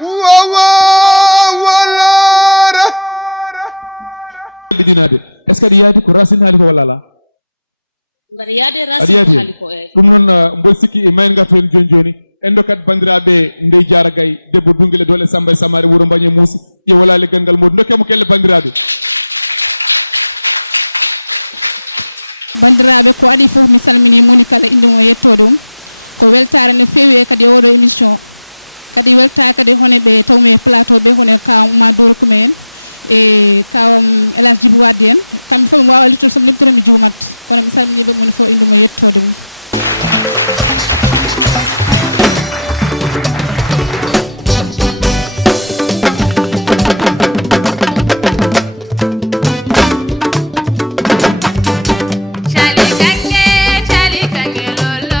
wawawalara bidinade est-ce que adi yaadi ko racine haali ko walla ala mbaɗa yaade racine haali ko eyi ɗum noon mboɗo sikki e mayn ngatu en joni joni en dokkat bandiraɓe ndey Diarra Gaye debbo Dungel dole Samba e Samare wuro Mbagne Moussy ƴewala leggal ngal moɗo dokkemo kelle bandiraɓe bandiraɓe ko adi fof mi salmini moni kala inde mum yettode mum ko weltare no fewi e kadi oɗo émission kadi weltare kadi hone ɓe tawmi e plateau ɓe hone kawam Oumar Doro Kume en e kawam El Hadji Djiby Wadde en kamɓe fof mi wawa littude somi limtata mi juumat kono mi salminiɓe moni fof inde mum yettode mum Chali kange lolo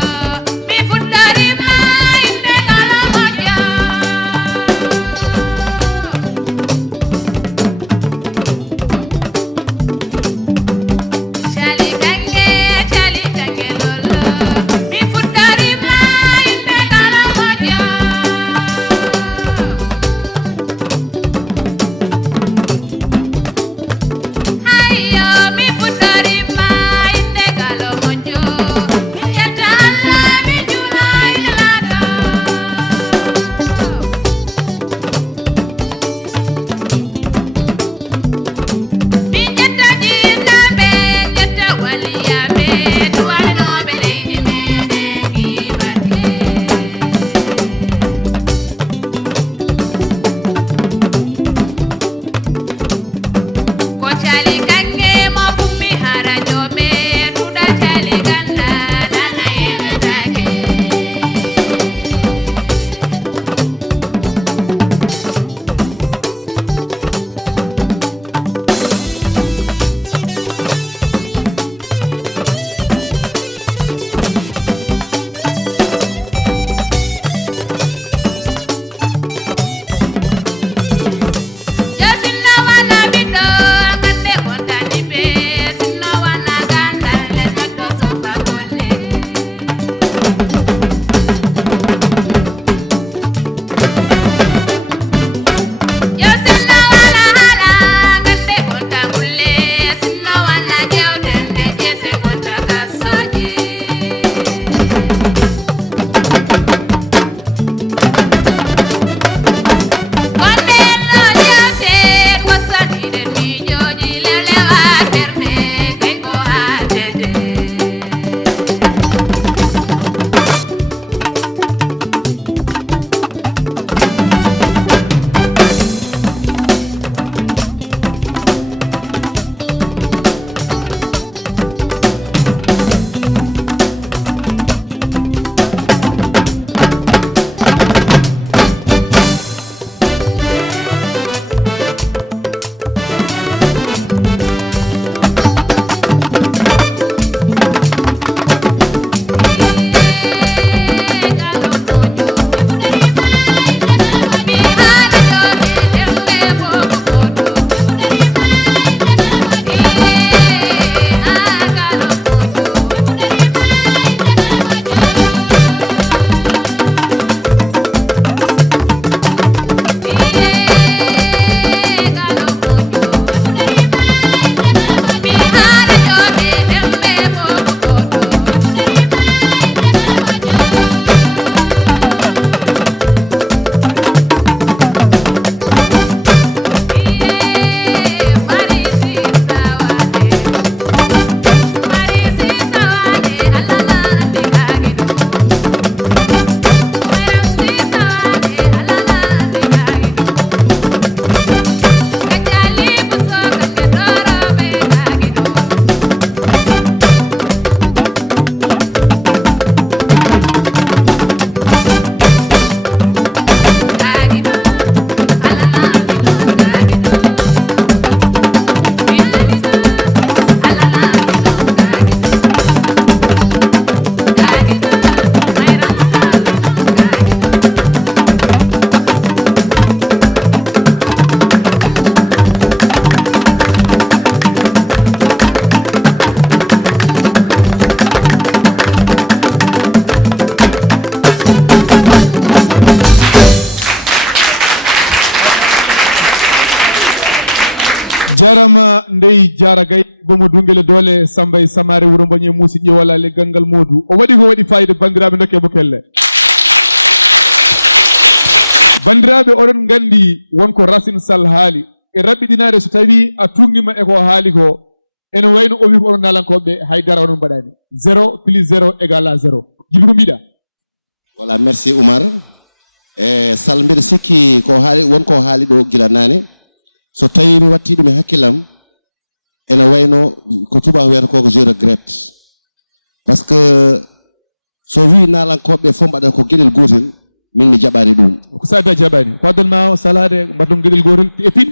jarama ndey jara gay bomo dungele dole sambay samare wuro mbanye musi wala le gangal modu o wadi ko wadi fayde bandirabe ndokke bo kelle bandirabe odon gandi wonko Racine Sall haali e rabbidinaade so tawi a tungima e ko haali ko en wayno o wi ko on nalankobe haydara onon badani 0 + 0 = 0 jibiru bida voilà merci Oumar Sall mbede sikki ko haali wonko haali do gila nane so tawi mi watti dum e hakkilam ena wayno ko tuba wiyata ko je regrette parce que so wi nalankobe fo mbada ko gedel gotel min mi jabani dum ko sada jabani ko adalma salade mbaton gedel gotel e pin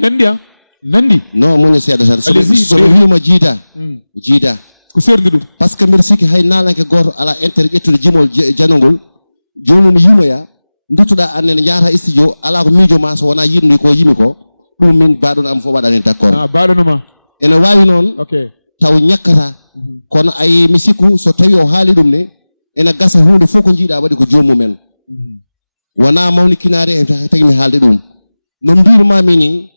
nandi non mo ne seda tan so wi ma jiida ko serndi dum parce que mir sikki hay nalanke goto ala intérêt ƴettude jimol janongol jomum yimoya duttuɗa annene jaata studio ala ko miijo ma so wona yimdi ko yimi ko ɗum min baɗon am fo waɗani d'accord baɗonuma ene wawi noon okay taw ñakkata kono ayi mi sikku so tawi o haali ɗum ne ena gasa hunde fof ko jiiɗa waɗi ko jomumen wona mawni kinare e tagi mi haalde ɗum no mbirumami ni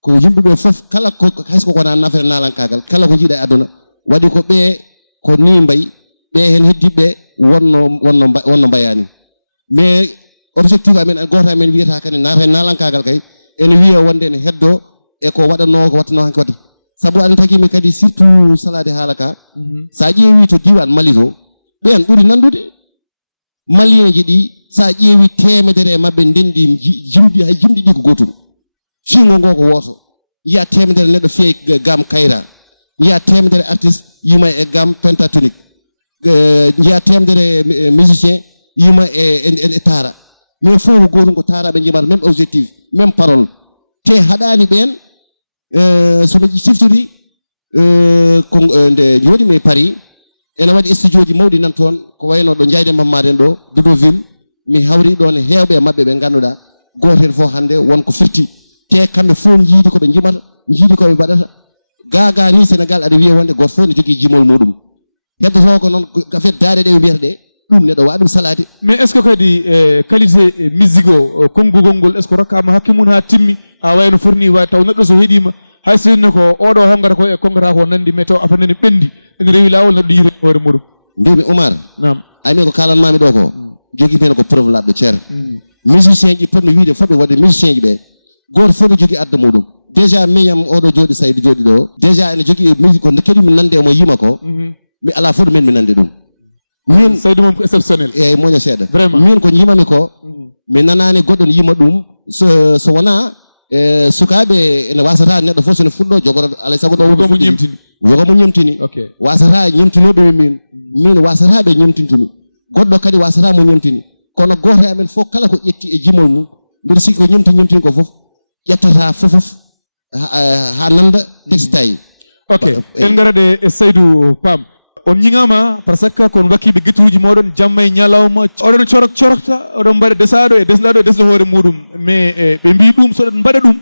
ko yimɓeɓe fof kala ko hayso kona nafere nalankagal kala ko jiiɗa e aduna waɗi ko ɓe ko ni mbayi ɓe hen heddiɓe wonno mbayani mais objectif amen goto amen wiyata kane nata nalankagal kay ene wiya wonde ne heddo e ko waɗano ko wattano hanke wadde saabu aɗa tagimi kadi surtout salade haala ka sa ƴeewi to diwan Mali to ɓen ɓuuri nandude malien ji ɗi sa ƴeewi temedere mabɓe ndendi jimdi hay jimdi ɗi ko gotum fingo ngo ko woto yiya temedere neɗɗo fiye gam kayra yiya temedere artiste yima e gam pentatonique yiya temedere musicien yima e tara mais fof ko gotum ko taraɓe jimata même objectif même parole te haɗani ɓen somi siftori ko nde joɗimi e Paris ene waɗi studio ji mawɗi nan toon ko wayno ɗo jayde mammaden ɗo Dodoville mi hawri ɗon e hewɓe mabɓe ɓe ganduɗa goten fof hande wonko firti te kamɓe fof jiidi koɓe jimata jiidi koɓe mbaɗata gaga ni Sénégal aɗa wiya wonde goto fof ne jogui jimol muɗum heddoto ko noon gafet daade ɗe ɓe mbiyata ɗe ɗum neɗɗo waɗa ɗum salade mais est ce que kadi qualité musique o konngugol ngol est ce que rokkama hakke mum ha timmi ha wayno forni wa taw neɗɗo so heeɗima hay so ne ko oɗo hongata ko e kongata ko nandi mais taw afanene ɓendi ene rewi lawol neɗɗo yiri hoore muɗum mbimi Oumar nam ami ko kalanmami ɗo ko jogui men ko preuve labɗo ceer musicien ji potmi wiide fotɓe wadde musicien ji ɓe goto fof ne jogui adda muɗum déjà miñam oɗo jooɗi Saydou jooɗi ɗo déjà ene jogui musique ko keɗimi nande mo yima ko mi ala fof men mi nande ɗum min Saydou mom ko exceptionnel eyyi moña seeɗa vraiment min ko jimami ko mi nanani goɗɗo ne yima ɗum so wona sukaɓe ene wasata neɗɗo fof sene fuɗɗo jogoro alay saago ɗo yogo mo ñemtini wasata ñemtinoɓe min wasata ɓe ñemtintumi goɗɗo kadi wasata mo ñemtini kono goto amen fof kala ko ƴetti e jimol mum mbiɗa sikki ko ñemtini ko fof ƴettata fof ha nanda textayi en garade e Saydou Pam on ñingama par ce que kon wakkiɓe guettuji moɗon jamma e ñalawma oɗon corokta oɗon mbaɗa desaɗo e desdaɗo e desde hoore muɗum mais ɓe mbi ɗum soɗon mbaɗa ɗum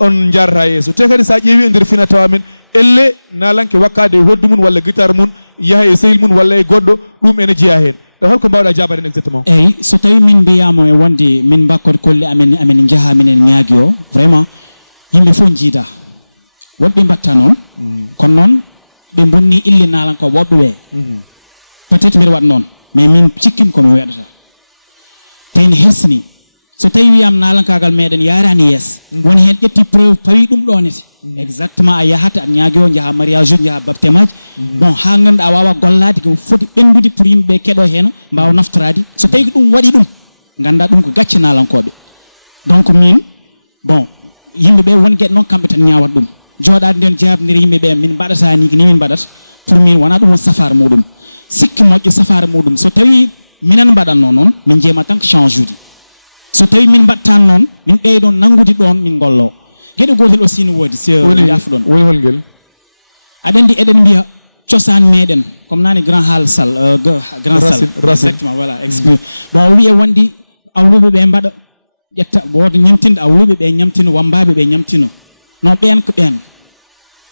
on jarata yeeso te kadi sa ƴeewi e nder fina tawa men elle nalanke wakkade e hoddu mum walla guitare mum yaaha e sehil mum walla e goɗɗo ɗum ene jeeya hen holko mbawɗa jabade hen exactement eyyi so tawi min mbiyama e wonde min bakkode kolle amen jaaha minen ñaagui o vraiment yimɓe fof jiida wonɓe mbatta noon kono noon ɓe bonni ille nalanko woɓɓe ɓe peut être mbiɗa waɗa noon mais min cikkim komi weɗata teni hersini so tawi wiyam nalankagal meɗen yarani yees woni hen ƴetti preuve pawi ɗum ɗo nete exactement a yahata aɗa ñaagui o jaaha mariage uji jaaha baptême aji bon ha ganduɗa a wawa gollade ko foti ɓendude pour yimɓeɓe keeɗo hen mbawa naftorade so tawi ko ɗum waɗi ɗum ganda ɗum ko gacce nalankoɓe donc min bon yimɓeɓe won gueɗe noon kamɓe tan ñawat ɗum jooɗade nden jabniri yimɓeɓe min mbaɗata ni ni min mbaɗata pour min wona ɗum won safare muɗum sikki moƴƴo safare muɗum so tawi minen mbaɗatno noon min jeema tan ko change uji so tawi min mbaɗtan noon min ɓeyɗon nangude ɗon min gollo gueɗe gotel aussi no woodi so yafuɗon woni holguel aɗa andi eɗen mbiya cosan meɗen comme nani grand hal sall grand sall exactement voilà bon o wiye wondi awluɓe ɓe mbaɗa ƴetta woto ñamtinde awluɓe ɓe ñamtino wambaɓe ɓe ñamtino non ɓen ko ɓen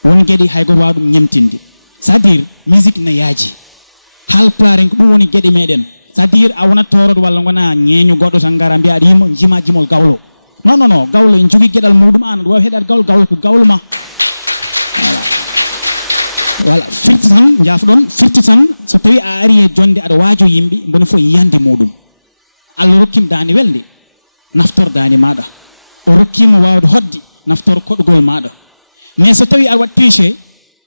won gueɗe hay goto wawa ɗum ñamtinde c'est à dire musique ne yaaji halpularen ko ɗum woni gueɗe meɗen c'est à dire a wonat toroɗo walla gona ñeño goɗɗo tan gara mbiya aɗa yimo jima jimol gawlo non gawlo en jogui gueɗal muɗum an aɗa wawi heɗade gawlo ko gawlo ma wala firti tan jaafuɗon firti tan so tawi a ari e jonde aɗa waajo yimɓe boni fof yiyande muɗum Allah rokkima dani welde naftor dani maɗa o rokkima wawde hodde naftor koɗgol maɗa mais so tawi aɗa waɗi triché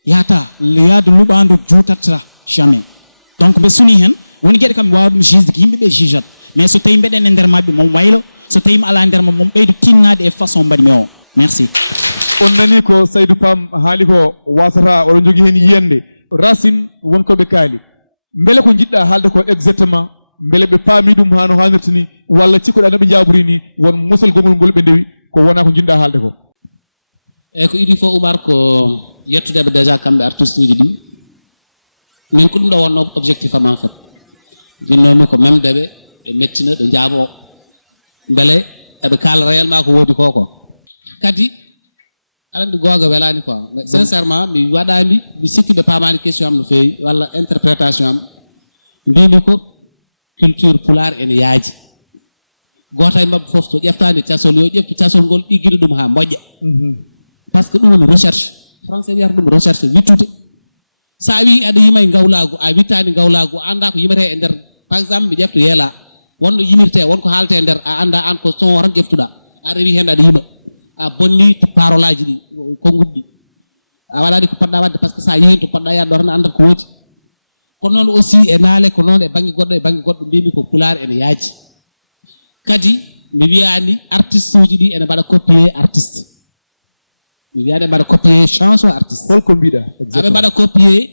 yata yaade luɓandu juutata jamais donc ɓe suni hen woni gueɗe kam wawɗum juge ko yimɓeɓe jugeat mais so tawi mbeɗen e nder mabɓe mom waylo so tawi mi ala nder mabɓe mom ɓeydo tinnade e façon mbaɗimi o merci. On nani ko Saydou Pam haali ko wasata oɗon jogui hen yiyande Racine wonkoɓe kaali beele ko jiɗɗa haalde ko exactement beele ɓe paami ɗum hano hannirta ni walla cikkuɗa no ɓe jabori ni won musal gongol ngol ɓe ndewi ko wona ko jiɗɗa haalde ko. eyyi ko idi fof Oumar ko yettudeɓe déjà kamɓe artiste uji ɗi min ko ɗum ɗo wonno objectif am en fait jinnomi ko memdeɓe ɓe mettina ɓe jaabo beele eɓe kaala réellement ko woodi koko kadi aɗa gonga welani quoi mais sincèrement mi waɗani mi sikki ɓe paamani question am no feewi walla interprétation am mbimi ko culture pular ene yaaji goto e mabɓe foof to ƴeftani casol yo ƴeftu casol ngol ɗigguiɗo ɗum ha moƴƴa par ce que ɗum woni recherche français wiyata ɗum recherche wittude sa wi aɗa yima e gawlagu a wittani gawlagu a anda ko yimete e nder par exemple mi ƴeftu yeela wonno yimirte wonko haalte e nder a anda an ko son tan ƴeftuɗa a rewi hen aɗa yima a bonni parolaji ɗi konngudɗi a waɗani ko poɗɗa wadde par ce que sa yeehi to poɗɗa yaɗɗo tan andat ko woodi ko noon aussi e naale ko noon e banggue goɗɗo mbimi ko pular ene yaaji kadi mi wiyani artiste uji ɗi ene mbaɗa copier artiste mi wiyani ɓe mbaɗa copier chanson artiste holko mbiɗa aɓe mbaɗa copier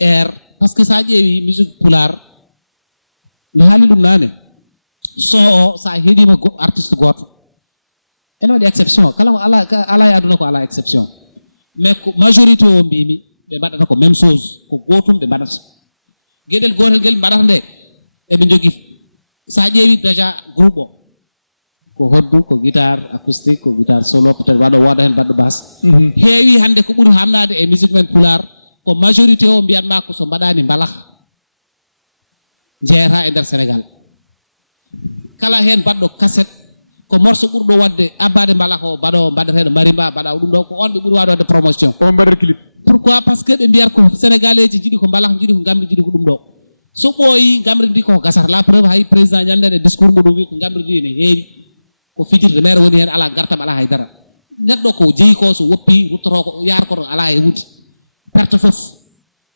air par ce que sa ƴeewi musique pular mi haali ɗum nane son o sa heeɗima artiste goto ene waɗi exception kala ko ala e aduna ko ala exception mais ko majorité o mbimi ɓe mbaɗata ko même chose ko gotum ɓe mbaɗata gueɗel gotel guel mbaɗata nde eɓe jogui sa ƴeewi déjà groupe o ko hoddu ko guitare acoustique ko guitare solo peut être waɗo woda hen mbaɗɗo basse heewi hande ko ɓuuri hamnade e musique men pular ko majorité o mbiyanma ko so mbaɗani mbalax jeeyata e nder Sénégal kala hen mbaɗɗo cassette ko morceau ɓurɗo wadde abbade mbalax o mbaɗateɗo marimba mbaɗa ɗum ɗo ko on ɓe ɓuuri wawde wadde promotion on mbaɗata clip pourquoi parce que ɓe mbiyata ko sénégalais ji jiiɗi ko mbalax jiiɗi ko gamri jiiɗi ko ɗum ɗo so ɓooyi gamri ndi koko gasata la preuve hay président ñanden e discours muɗum wi ko gamri ndi ne heewi ko fijirde maire woni hen ala gartam ala haydara neɗɗo ko jeeyi ko so woppi ruttoto ko yaara koto ala e wuudi perte foof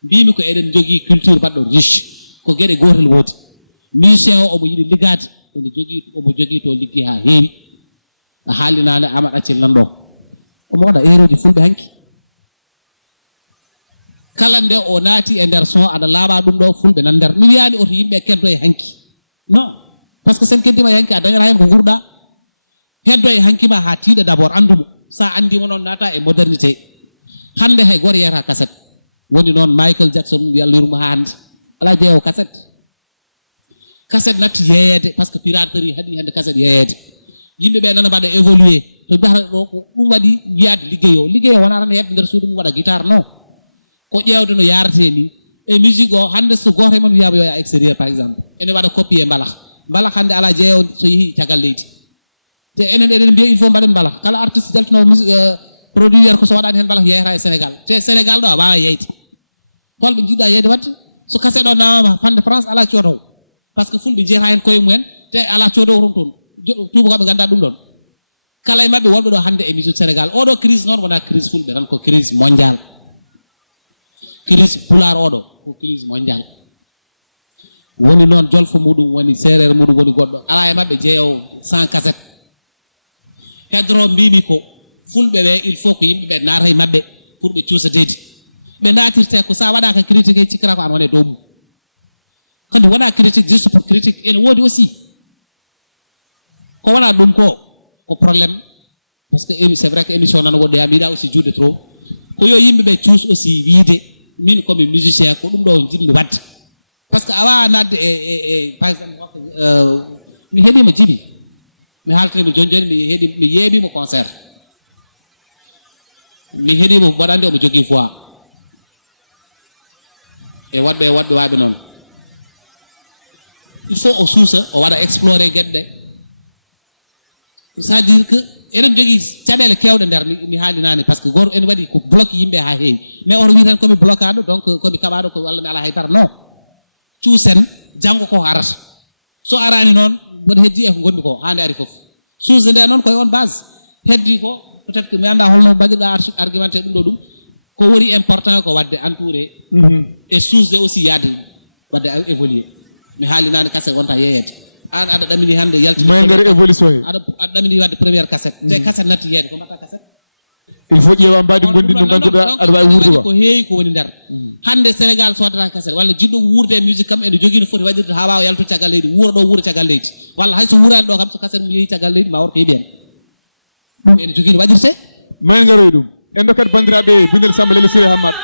mbimi ko eɗen jogui culture mbaɗɗo riche ko gueɗe gotel woodi musicien o omo yiɗi liggade omo jogui to liggi ha heewi a haalinane ama ɗaccel nan ɗo omo waɗa erreur fulɓe hanki kala nde o naati e nder son aɗa laaɓa ɗum ɗo fulɓe nan nder mi wiyani oto yimɓe keddo e hanki non par ce que sen keddima e hanki a dañata hen ko gurɗa heddo e hankima ha tiiɗa d' abord andumo sa andimo noon naata e modernité hande hay goto yeyata cassette woni noon Michael Jackson yalliruma ha hande ala jeewo cassette natti yeeyede par ce que piraterie haɗi hande cassette yeeyede yimɓeɓe nana mbaɗa évoluer to mbiyata ɗo ko ɗum waɗi wiyade ligguey o wona tan hebde nder suudu mum waɗa guitare non ko ƴewde no yarate ni e musique o hande so goto e mon wiyama yo ya extérieur par exemple ene waɗa copie e mbalax hande ala jeeyo so yeehi caggal leydi te enen eɗen mbiya il faut mbaɗen mbalax kala artiste jaltinowo musique produit wiyata ko so waɗani hen mbalax yeyata e Sénégal te Sénégal ɗo a wawa yeyde holɓe jiɗɗa yeyde wadde so cassette o namama fande France ala coodowo par ce que fulɓe jeeyata hen koye mumen te ala coodowo toon toon tubakoɓe ganda ɗum ɗon kala e mabɓe wonɓe ɗo hande e musique Sénégal oɗo crise noon wona crise fulɓe tan ko crise mondial crise pular oɗo ko crise mondial woni noon jolfo muɗum woni séréer muɗum woni goɗɗo ala e mabɓe jeeyowo sans cassette hedoro mbimi ko fulɓe ɓe il faut ko yimɓeɓe naata e mabɓe pour ɓe cuusadeedi ɓe natirte ko sa waɗaka critique e cikkata ko an wone dow mum kadi wona critique juste pour critique ene woodi aussi ko wona ɗum ko probléme parce que c'est vrai que émission nan woɗɗoya mi yiɗa aussi juude trop ko yo yimɓeɓe cuus aussi wiide min komi musicien ko ɗum ɗo jiɗmi wadde par ce que a wawa nadde par exemple mi heeɗima Djiby mi haltanimo joni mi yeeɓimo concert mi heeɗimo waɗande omo jogui voix e waɗɓe waɓe noon il faut o suusa o waɗa explorer gueɗe ɗe c'est-à-dire que enen jogii caɗeele keewɗe nder mi haali naane par ce que goto ene waɗi ko bloque yimɓe haa heewi mais oto wi tan komi bloquaɗo donc komi kaɓaɗo ko walla mi ala haydara non cuusen janngo ko arata so arani noon mboɗo heddi e ko gonmi ko hande ari fof suusde nde noon koye on base heddi ko peut être que mi annda holno mbaɗirɗa argumenté ɗum ɗo ɗum ko woni important ko wadde entouré et suusde aussi yaade wadde évoluer mi haali naane cassette wonta yeeyede an aɗa ɗamini hannde yaltini may ngari évolution he aɗa ɗamini wadde première cassette te cassette natti yeede ko mbatta cassette il faut ƴeewa mbaadi gondi no ganduɗa aɗa wawi wuurde ko heewi ko woni nder hannde sénégal sodata cassette walla jiɗɗo wuurde e musique kam ene jogii no foti waɗirde haa wawa yaltude caggal leydi wuura ɗo wuura caggal leydi walla hay so wuurani ɗo kam so cassette mum yeehi caggal leydi ma wor ko heeɓi hen ɗum ene jogii no waɗirte may ngaroy ɗum en dokkat bandiraɓe bindel Samba Lelo Siré Hammat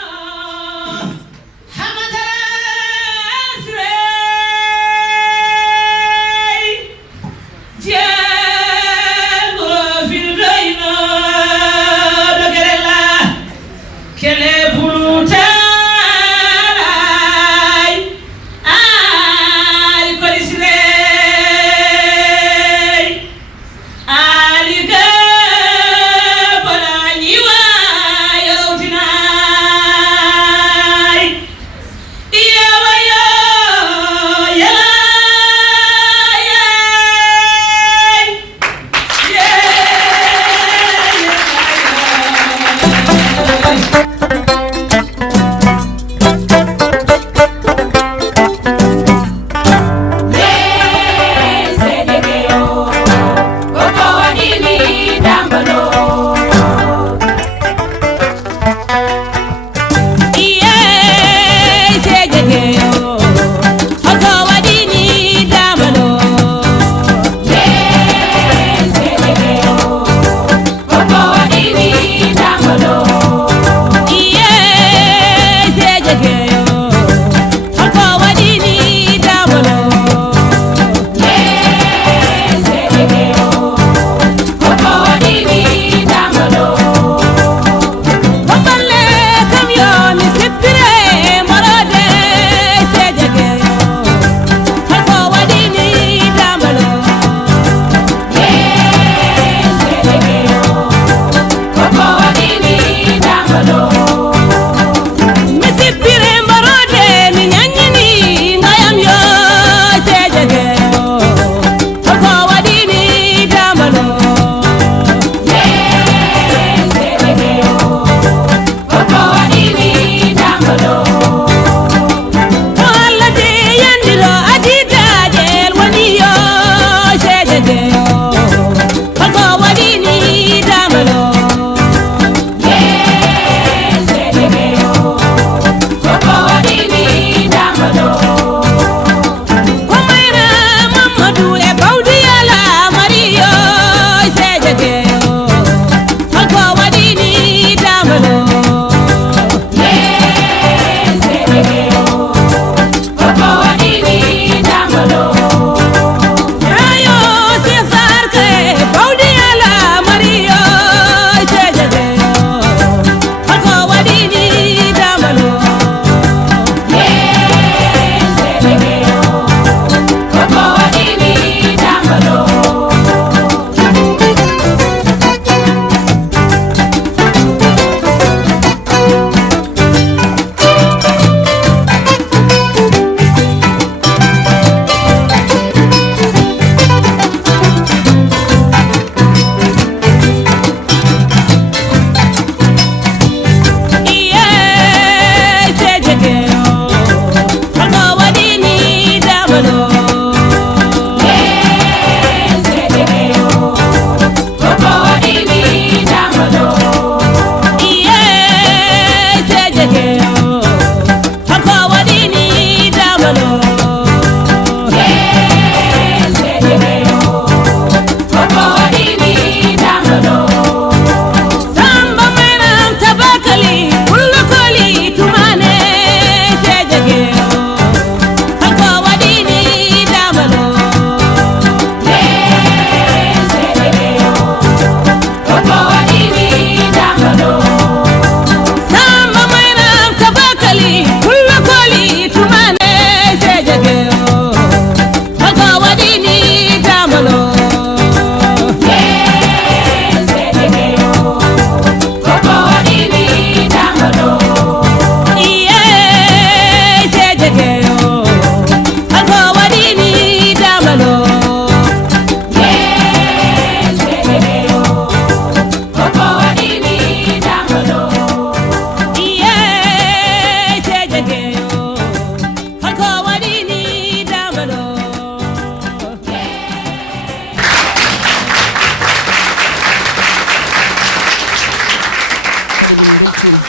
kadi min beltima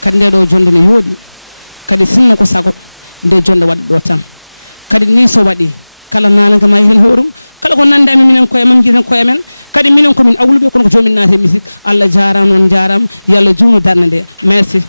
kadi nde ɗo jonde ne yooɗi kadi sinno ko sago nde jonde waɗa ɗo tan kadi ni so waɗi kala nalaga ma hen hoɗum kala ko nandami minen koye mam jiiten koye men kadi minen komin awluɓe kono ko jomin naate musique Allah jarama noon jarama yo Allah juutnu darde nde merci